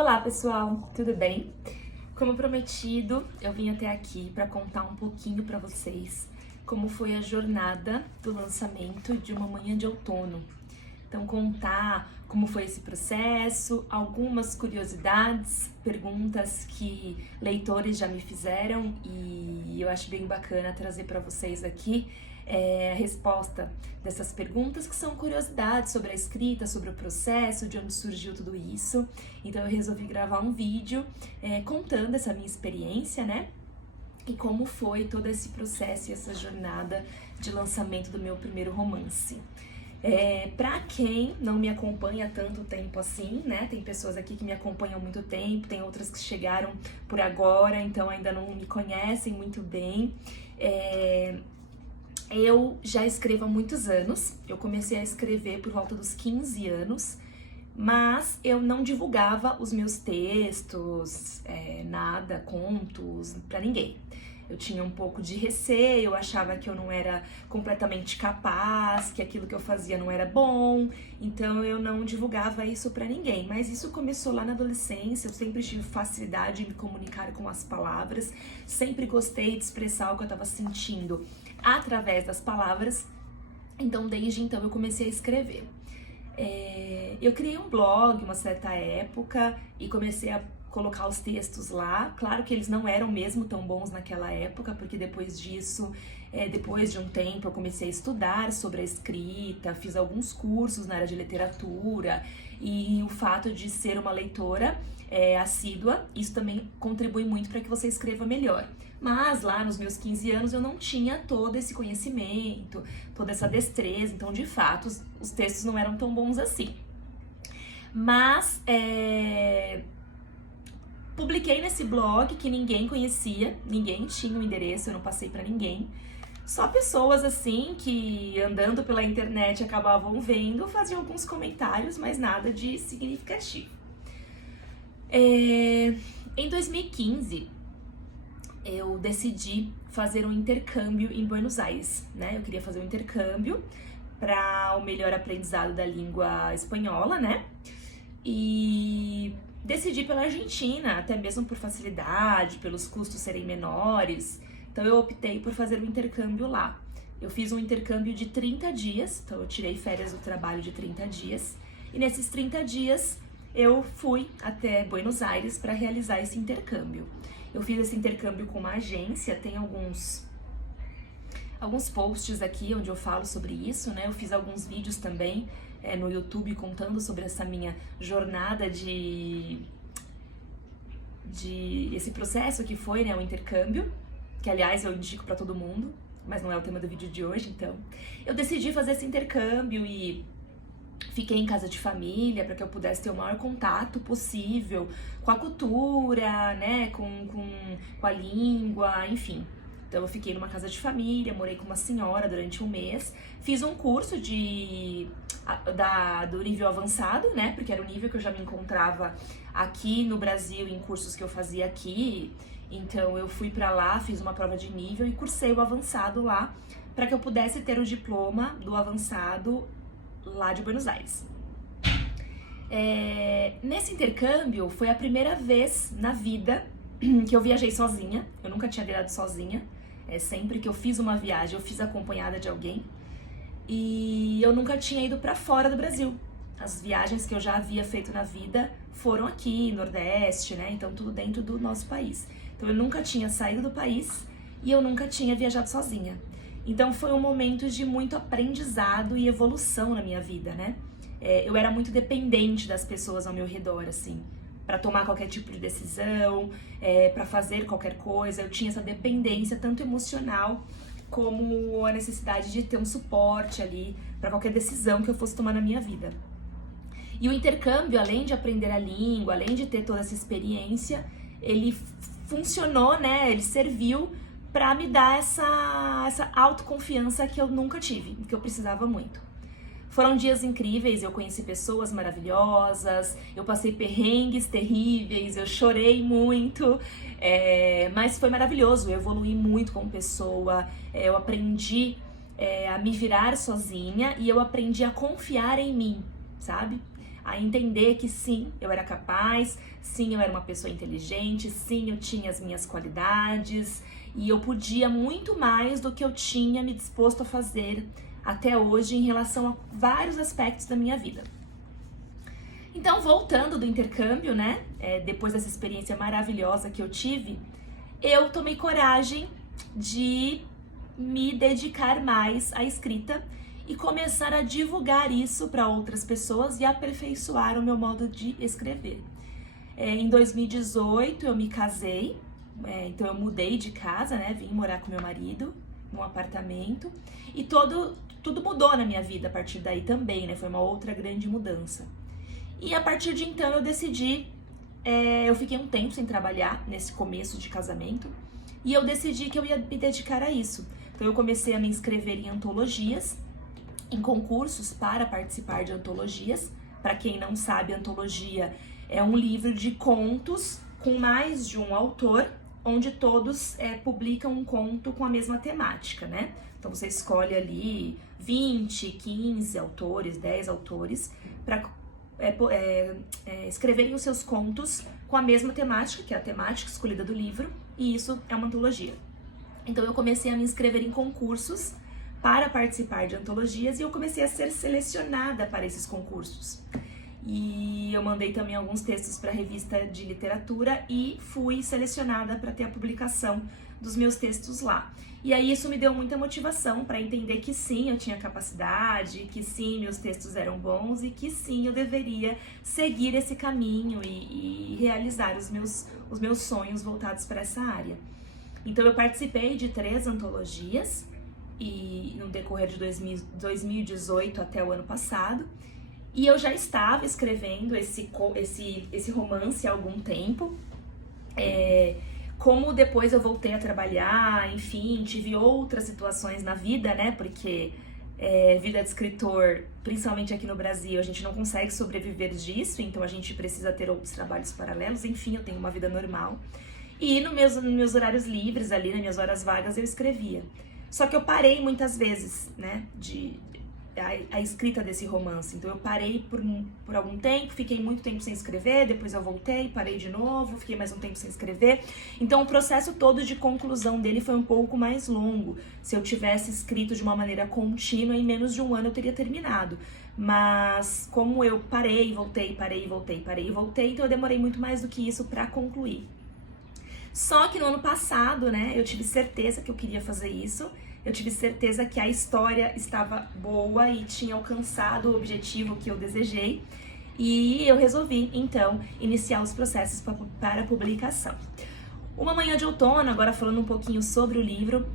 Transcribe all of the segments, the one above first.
Olá pessoal, tudo bem? Como prometido, eu vim até aqui para contar um pouquinho para vocês como foi a jornada do lançamento de Uma Manhã de Outono. Então contar como foi esse processo, algumas curiosidades, perguntas que leitores já me fizeram e eu acho bem bacana trazer para vocês aqui a resposta dessas perguntas, que são curiosidades sobre a escrita, sobre o processo, de onde surgiu tudo isso. Então eu resolvi gravar um vídeo contando essa minha experiência, né? E como foi todo esse processo e essa jornada de lançamento do meu primeiro romance. Pra quem não me acompanha há tanto tempo assim, né? Tem pessoas aqui que me acompanham há muito tempo, tem outras que chegaram por agora, então ainda não me conhecem muito bem. Eu já escrevo há muitos anos, eu comecei a escrever por volta dos 15 anos, mas eu não divulgava os meus textos, nada, contos, pra ninguém. Eu tinha um pouco de receio, eu achava que eu não era completamente capaz, que aquilo que eu fazia não era bom, então eu não divulgava isso pra ninguém. Mas isso começou lá na adolescência, eu sempre tive facilidade em me comunicar com as palavras, sempre gostei de expressar o que eu estava sentindo através das palavras, então desde então eu comecei a escrever. Eu criei um blog uma certa época e comecei a colocar os textos lá. Claro que eles não eram mesmo tão bons naquela época, porque depois disso, depois de um tempo, eu comecei a estudar sobre a escrita, fiz alguns cursos na área de literatura, e o fato de ser uma leitora assídua, isso também contribui muito para que você escreva melhor. Mas lá nos meus 15 anos eu não tinha todo esse conhecimento, toda essa destreza, então de fato os textos não eram tão bons assim. Mas publiquei nesse blog que ninguém conhecia, ninguém tinha o endereço, eu não passei pra ninguém. Só pessoas assim que andando pela internet acabavam vendo, faziam alguns comentários, mas nada de significativo. Em 2015, eu decidi fazer um intercâmbio em Buenos Aires, né? Eu queria fazer um intercâmbio para o melhor aprendizado da língua espanhola, né? E decidi pela Argentina, até mesmo por facilidade, pelos custos serem menores. Então eu optei por fazer um intercâmbio lá. Eu fiz um intercâmbio de 30 dias, então eu tirei férias do trabalho de 30 dias. E nesses 30 dias eu fui até Buenos Aires para realizar esse intercâmbio. Eu fiz esse intercâmbio com uma agência, tem alguns posts aqui onde eu falo sobre isso, né? Eu fiz alguns vídeos também no YouTube contando sobre essa minha jornada de esse processo que foi, né, o intercâmbio, que aliás eu indico para todo mundo, mas não é o tema do vídeo de hoje, então. Eu decidi fazer esse intercâmbio e fiquei em casa de família para que eu pudesse ter o maior contato possível com a cultura, né, com a língua, enfim. Então eu fiquei numa casa de família, morei com uma senhora durante um mês, fiz um curso do nível avançado, né, porque era o nível que eu já me encontrava aqui no Brasil em cursos que eu fazia aqui. Então eu fui pra lá, fiz uma prova de nível e cursei o avançado lá para que eu pudesse ter o diploma do avançado lá de Buenos Aires. Nesse intercâmbio foi a primeira vez na vida que eu viajei sozinha. Eu nunca tinha viajado sozinha. Sempre que eu fiz uma viagem, eu fiz acompanhada de alguém. E eu nunca tinha ido pra fora do Brasil. As viagens que eu já havia feito na vida foram aqui, Nordeste, né? Então tudo dentro do nosso país. Então eu nunca tinha saído do país e eu nunca tinha viajado sozinha. Então foi um momento de muito aprendizado e evolução na minha vida, né? Eu era muito dependente das pessoas ao meu redor, assim, para tomar qualquer tipo de decisão, para fazer qualquer coisa. Eu tinha essa dependência tanto emocional como a necessidade de ter um suporte ali para qualquer decisão que eu fosse tomar na minha vida. E o intercâmbio, além de aprender a língua, além de ter toda essa experiência, ele funcionou, né? Ele serviu para me dar essa autoconfiança que eu nunca tive, que eu precisava muito. Foram dias incríveis, eu conheci pessoas maravilhosas, eu passei perrengues terríveis, eu chorei muito, mas foi maravilhoso, eu evoluí muito como pessoa, eu aprendi a me virar sozinha e eu aprendi a confiar em mim, sabe? a entender que sim, eu era capaz, sim, eu era uma pessoa inteligente, sim, eu tinha as minhas qualidades e eu podia muito mais do que eu tinha me disposto a fazer até hoje em relação a vários aspectos da minha vida. Então, voltando do intercâmbio, né, depois dessa experiência maravilhosa que eu tive, eu tomei coragem de me dedicar mais à escrita e começar a divulgar isso para outras pessoas e aperfeiçoar o meu modo de escrever. Em 2018 eu me casei, então eu mudei de casa, né? Vim morar com meu marido num apartamento e tudo mudou na minha vida a partir daí também, né? Foi uma outra grande mudança. E a partir de então eu decidi, eu fiquei um tempo sem trabalhar nesse começo de casamento e eu decidi que eu ia me dedicar a isso. Então eu comecei a me inscrever em antologias, em concursos para participar de antologias. Para quem não sabe, antologia é um livro de contos com mais de um autor, onde todos publicam um conto com a mesma temática, né? Então você escolhe ali 20, 15 autores, 10 autores, para escreverem os seus contos com a mesma temática, que é a temática escolhida do livro, e isso é uma antologia. Então eu comecei a me inscrever em concursos para participar de antologias e eu comecei a ser selecionada para esses concursos. E eu mandei também alguns textos para a revista de literatura e fui selecionada para ter a publicação dos meus textos lá. E aí isso me deu muita motivação para entender que sim, eu tinha capacidade, que sim, meus textos eram bons e que sim, eu deveria seguir esse caminho e realizar os meus sonhos voltados para essa área. Então eu participei de 3 antologias e no decorrer de 2018 até o ano passado, e eu já estava escrevendo esse romance há algum tempo. Como depois eu voltei a trabalhar, enfim, tive outras situações na vida, né, porque vida de escritor, principalmente aqui no Brasil, a gente não consegue sobreviver disso, então a gente precisa ter outros trabalhos paralelos, enfim, eu tenho uma vida normal. E nos meus horários livres ali, nas minhas horas vagas, eu escrevia. Só que eu parei muitas vezes, né, a escrita desse romance. Então eu parei por algum tempo, fiquei muito tempo sem escrever, depois eu voltei, parei de novo, fiquei mais um tempo sem escrever. Então o processo todo de conclusão dele foi um pouco mais longo. Se eu tivesse escrito de uma maneira contínua, em menos de um ano eu teria terminado. Mas como eu parei, voltei, parei, voltei, parei, voltei, então eu demorei muito mais do que isso para concluir. Só que no ano passado, né, eu tive certeza que eu queria fazer isso, eu tive certeza que a história estava boa e tinha alcançado o objetivo que eu desejei, e eu resolvi, então, iniciar os processos para publicação. Uma Manhã de Outono, agora falando um pouquinho sobre o livro,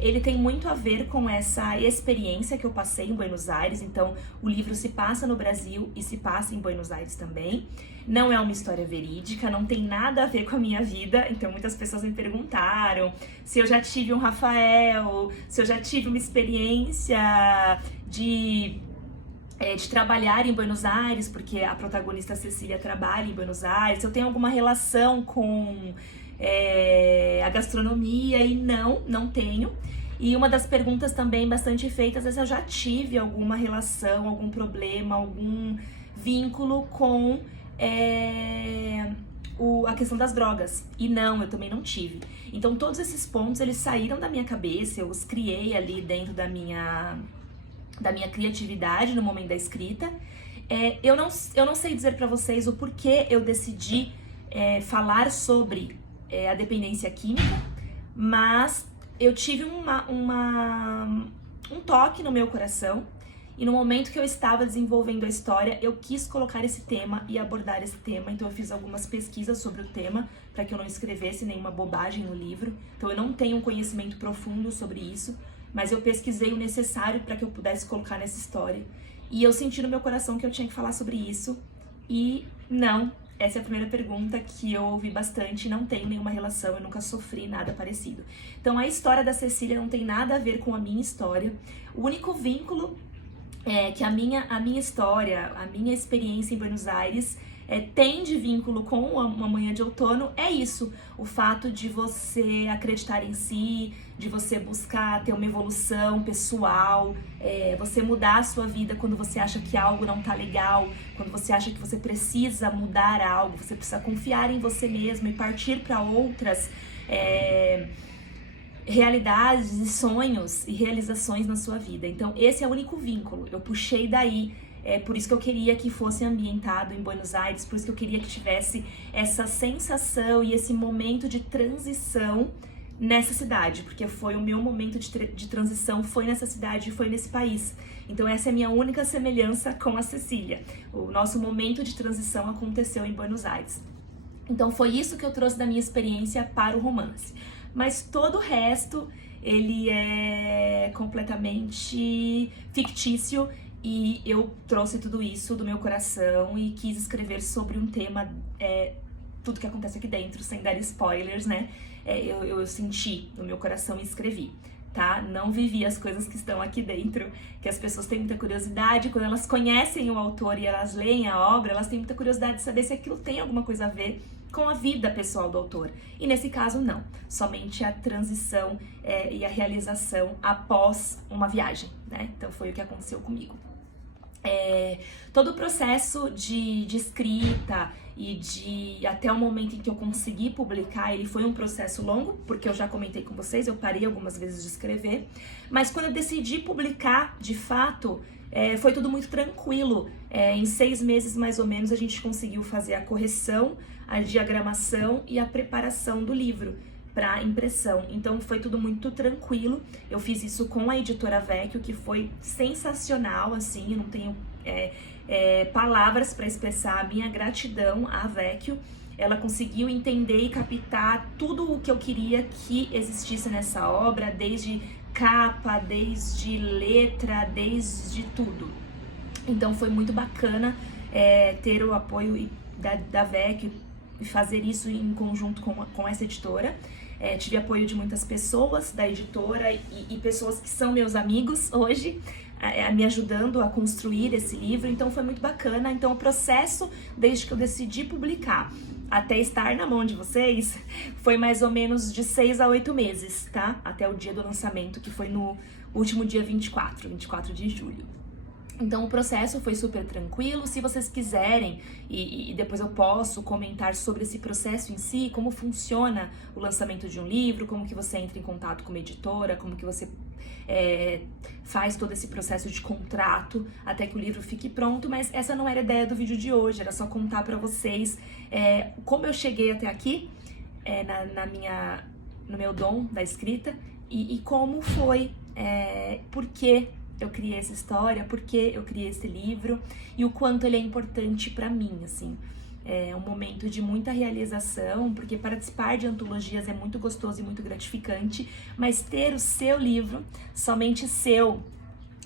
ele tem muito a ver com essa experiência que eu passei em Buenos Aires. Então, o livro se passa no Brasil e se passa em Buenos Aires também. Não é uma história verídica, não tem nada a ver com a minha vida. Então, muitas pessoas me perguntaram se eu já tive um Rafael, se eu já tive uma experiência de trabalhar em Buenos Aires, porque a protagonista Cecília trabalha em Buenos Aires, se eu tenho alguma relação com a gastronomia, e não tenho. E uma das perguntas também bastante feitas é se eu já tive alguma relação, algum problema, algum vínculo com a questão das drogas. E não, eu também não tive. Então todos esses pontos, eles saíram da minha cabeça, eu os criei ali dentro da minha criatividade no momento da escrita. Eu não sei dizer pra vocês o porquê eu decidi falar sobre a dependência química, mas eu tive um toque no meu coração, e no momento que eu estava desenvolvendo a história, eu quis colocar esse tema e abordar esse tema. Então eu fiz algumas pesquisas sobre o tema, para que eu não escrevesse nenhuma bobagem no livro. Então eu não tenho um conhecimento profundo sobre isso, mas eu pesquisei o necessário para que eu pudesse colocar nessa história. E eu senti no meu coração que eu tinha que falar sobre isso, e não. Essa é a primeira pergunta que eu ouvi bastante, não tenho nenhuma relação, eu nunca sofri nada parecido. Então a história da Cecília não tem nada a ver com a minha história. O único vínculo é que a minha história, a minha experiência em Buenos Aires tem de vínculo com Uma Manhã de Outono é isso, o fato de você acreditar em si, de você buscar ter uma evolução pessoal, você mudar a sua vida quando você acha que algo não tá legal, quando você acha que você precisa mudar algo, você precisa confiar em você mesmo e partir para outras realidades e sonhos e realizações na sua vida. Então esse é o único vínculo, eu puxei daí. Por isso que eu queria que fosse ambientado em Buenos Aires, por isso que eu queria que tivesse essa sensação e esse momento de transição nessa cidade, porque foi o meu momento de transição, foi nessa cidade, foi nesse país. Então essa é a minha única semelhança com a Cecília. O nosso momento de transição aconteceu em Buenos Aires. Então foi isso que eu trouxe da minha experiência para o romance. Mas todo o resto, ele é completamente fictício. E eu trouxe tudo isso do meu coração e quis escrever sobre um tema, tudo que acontece aqui dentro, sem dar spoilers, né? Eu senti no meu coração e escrevi, tá? Não vivi as coisas que estão aqui dentro, que as pessoas têm muita curiosidade. Quando elas conhecem o autor e elas leem a obra, elas têm muita curiosidade de saber se aquilo tem alguma coisa a ver com a vida pessoal do autor. E nesse caso, não. Somente a transição e a realização após uma viagem, né? Então foi o que aconteceu comigo. Todo o processo de escrita e até o momento em que eu consegui publicar, ele foi um processo longo, porque eu já comentei com vocês, eu parei algumas vezes de escrever, mas quando eu decidi publicar, de fato, foi tudo muito tranquilo. Em 6 meses, mais ou menos, a gente conseguiu fazer a correção, a diagramação e a preparação do livro para impressão. Então foi tudo muito tranquilo. Eu fiz isso com a editora Vecchio, que foi sensacional, assim, eu não tenho palavras para expressar a minha gratidão à Vecchio. Ela conseguiu entender e captar tudo o que eu queria que existisse nessa obra, desde capa, desde letra, desde tudo. Então foi muito bacana ter o apoio da Vecchio e fazer isso em conjunto com essa editora. Tive apoio de muitas pessoas da editora e pessoas que são meus amigos hoje, me ajudando a construir esse livro, então foi muito bacana. Então o processo, desde que eu decidi publicar até estar na mão de vocês, foi mais ou menos de 6 a 8 meses, tá? Até o dia do lançamento, que foi no último dia 24 de julho. Então o processo foi super tranquilo. Se vocês quiserem, e depois eu posso comentar sobre esse processo em si, como funciona o lançamento de um livro, como que você entra em contato com uma editora, como que você faz todo esse processo de contrato até que o livro fique pronto, mas essa não era a ideia do vídeo de hoje, era só contar pra vocês como eu cheguei até aqui, no meu dom da escrita, e como foi, por que eu criei essa história, por que eu criei esse livro e o quanto ele é importante pra mim, assim. É um momento de muita realização, porque participar de antologias é muito gostoso e muito gratificante, mas ter o seu livro, somente seu,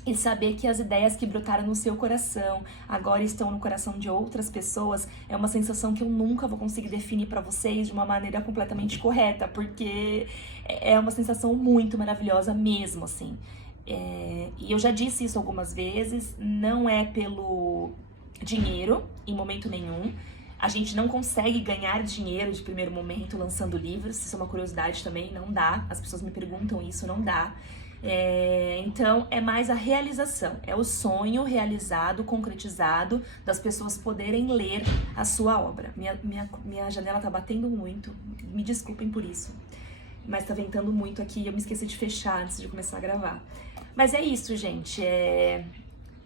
e saber que as ideias que brotaram no seu coração agora estão no coração de outras pessoas, é uma sensação que eu nunca vou conseguir definir pra vocês de uma maneira completamente correta, porque é uma sensação muito maravilhosa mesmo, assim. E eu já disse isso algumas vezes, não é pelo dinheiro, em momento nenhum. A gente não consegue ganhar dinheiro de primeiro momento lançando livros, isso é uma curiosidade também, não dá. As pessoas me perguntam isso, não dá. Então é mais a realização, é o sonho realizado, concretizado, das pessoas poderem ler a sua obra. Minha janela tá batendo muito, me desculpem por isso, mas tá ventando muito aqui e eu me esqueci de fechar antes de começar a gravar. Mas é isso, gente,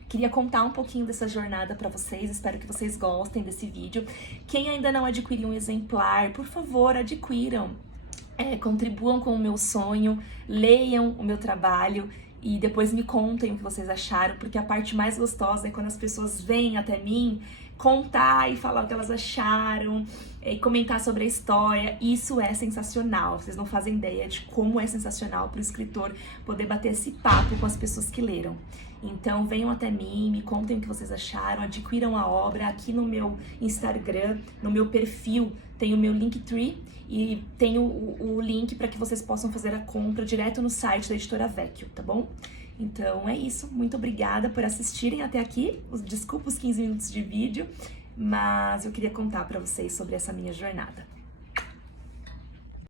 queria contar um pouquinho dessa jornada pra vocês, espero que vocês gostem desse vídeo. Quem ainda não adquiriu um exemplar, por favor, adquiram. Contribuam com o meu sonho, leiam o meu trabalho e depois me contem o que vocês acharam, porque a parte mais gostosa é quando as pessoas vêm até mim contar e falar o que elas acharam, e comentar sobre a história. Isso é sensacional, vocês não fazem ideia de como é sensacional para o escritor poder bater esse papo com as pessoas que leram. Então venham até mim, me contem o que vocês acharam, adquiram a obra. Aqui no meu Instagram, no meu perfil, tem o meu Linktree e tem o link para que vocês possam fazer a compra direto no site da editora Vecchio, tá bom? Então é isso, muito obrigada por assistirem até aqui, desculpa os 15 minutos de vídeo, mas eu queria contar pra vocês sobre essa minha jornada.